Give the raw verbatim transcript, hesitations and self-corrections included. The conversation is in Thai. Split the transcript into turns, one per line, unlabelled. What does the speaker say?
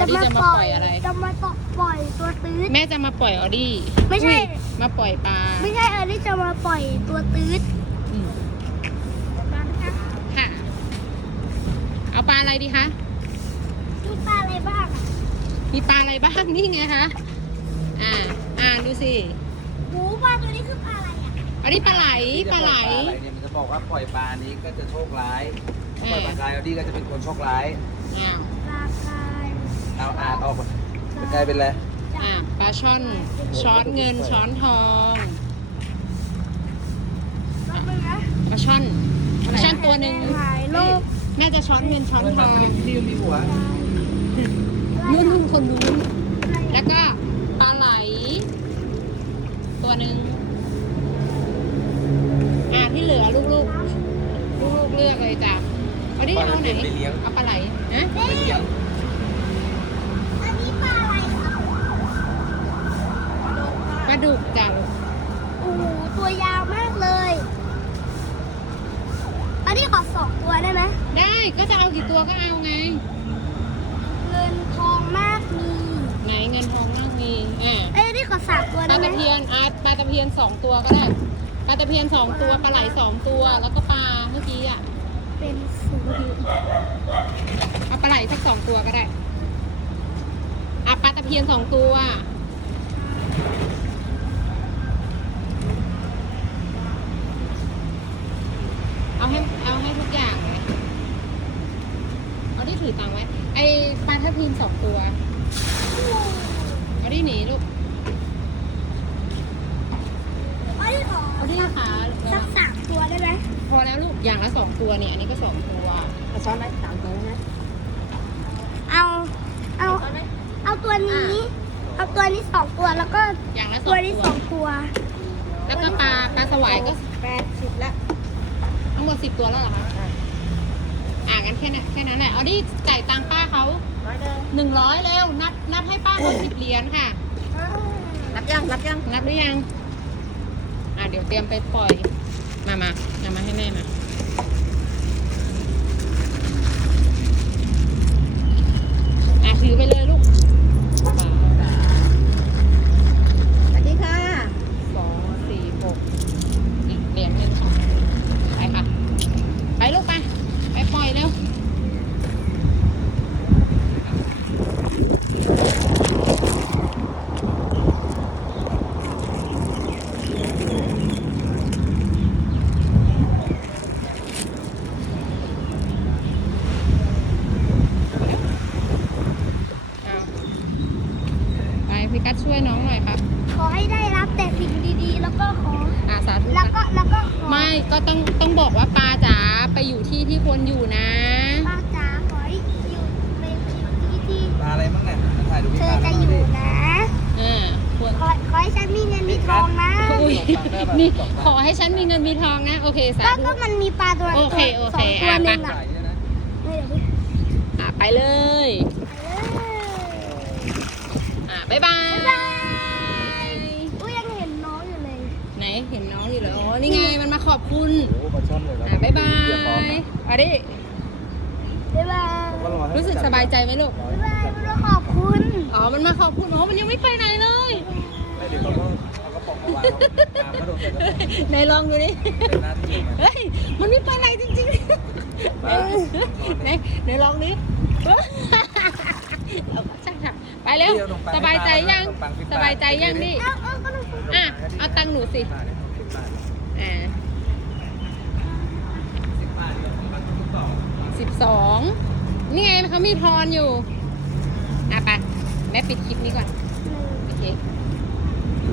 อดี้จะมาปล่อยอะไร
จะมาปล่อยตัวตื้ด
แม่จะมาปล่อยออดี้
ไม่ใช่
มาปล่อยปลา
ไม่ใช่ออดี้จะมาปล่อยตัวตื้ด
ค่ะเอาปลาอะไรดีคะ
มีปลาอะไรบ้าง
มีปลาอะไรบ้างนี่ไงคะอ่าอ่านดูสิ
หูปลาตัวนี้คือปลาอะไรอ่ะ
อันนี้ปลาไหลปลาไหล
เนี่ยมันจะบอกว่าปล่อยปลานี้ก็จะโชคร้ายปล่อยปลากายออดี้ก็จะเป็นคนโชคร้าย
อ้าว
ปลากาย
เอาอ่านออกปลากายเป็นอะไร
อ่าปลาช่อนช้อนเงินช้อนทองปลาช่อนปลาช่อนตัวหนึ่งน่าจะช้อนเงินช้อนทอง
นี่มีหัว
นุ่นนุ่นคนนู้นแล้วก็ปลาไหลตัวหนึ่งอ่าที่เหลือลูกๆลูกๆเลือกเลยจ้ะเอาดิเอาไหนเอาปลาไหลฮะ
ไปเลี้ยง
อันนี้ปลาอะไรครับ
ปลาดุกจ้ะ
โอ้โหตัวยาวมากเลยอันนี้ขอสองตัวได้ไหม
ได้ก็จะเอากี่ตัวก็เอาไง
เงินทองมากมี
ไหนเงินทองมากมีอ่า
เอ้ยนี่ขอสามตัว
ป
ได้ไหม
ลาตะเพียนอ่ะปลาตะเพียนสองตัวก็ได้ปลาตะเพียนสองตัวปลาไหลสองตัวแล้วก็ปลาเมื่อกี้อ่ะ
เป็นสูตร
เอาปลาไหลสักสองตัวก็ได้อ่ะปลาตะเพียนสองตัวเอาให้เอาให้ทุกอย่างเลยเอาที่ถือตังไว้ไอปลาทับทิมสองตัวเอาที่หนีลูก
เอาที่ขอ
เอาที่ขา
สักสามตัวได้ไหม
พอแล้วลูกอย่างละสองตัวเนี่ยอันนี้ก็สองตัวเอาช้อนได้สามตัวไหม
เอาเอาเอาตัวนี้เอาตัวนี้สองตัวแล้วก็
อย่างละ
ตัวนี้สองตัว
แล้วก็ปลาปลาสวายก็
แปดสิบละ
ทั้งหมดสิบตัวแล้วเหรอคะอ่างั้นแค่นั้นแค่นั้นแหละเอาดิจ่ายตังค์ป้าเขาหนึ่งร้อยเร็วนับนับให้ป้าเขาสิบเหรียญค่ะนับยังนับยังนับหรือยังอ่าเดี๋ยวเตรียมไปปล่อยมามานำมาให้แม่มาอ่ะถือไปเลยลูก
สวัสดีค่ะ
สองสี่หกอีกเหรียญหนึ่งค่ะไปค่ะไปลูกไปไปปล่อยเร็วพี่กัดช่วยน้องหน่อยครับ
ขอให้ได้รับแต่สิ่งดีๆแล้วก็ขอ
อาสาธุ
แล้วก็แล้วก็ขอ
ไม่ก็ต้องต้องบอกว่าปลาจ๋าไปอยู่ที่ที่ควรอยู่นะ
ปลาจ๋าขอให้อยู่ในที่ที่
ปลาอะไรบ้างเนี่ยถ่ายดู
เธอจะอยู่นะ
อ่าควร
ขอขอให้ฉันมีเงินมีทองนะ
นี่ขอให้ฉันมีเงินมีทองนะโอเคสาธุ
ก็มันมีปลาตัว
โอเคโอเค
ตัวนึงอ่ะ
อ่ะไปเลยบ๊ายบาย
อุ้ยยังเห็นน้องอยู่เลย
ไหนเห็นน้องอยู่เลยอ๋อนี่ไงมันมาขอบคุณ
โอ้ปลาช่อนเลย
อ่ะบ๊ายบายเอาดิ
บ๊ายบาย
รู้สึกสบายใจไหมลูก
บ๊ายบายมันมาขอบคุณ
อ๋อมันมาขอบคุณอ๋อมันยังไม่ไปไหนเลย
ไม่เดี๋ยวเขาก็เขาก็ปอกมาวางตามกระโดดใส่กระโดด
ไหนลองดูดิเฮ้ยมันไม่ไปไหนจริงๆไหนไหนลองดิไปเร็วสบายใจยังสบายใจยังนี่อ่ะเอาตังค์หนูสิอ่าสิบสองนี่ไงเขามีทอนอยู่อ่ะไปแม่ปิดคลิปนี้ก่อนโอเค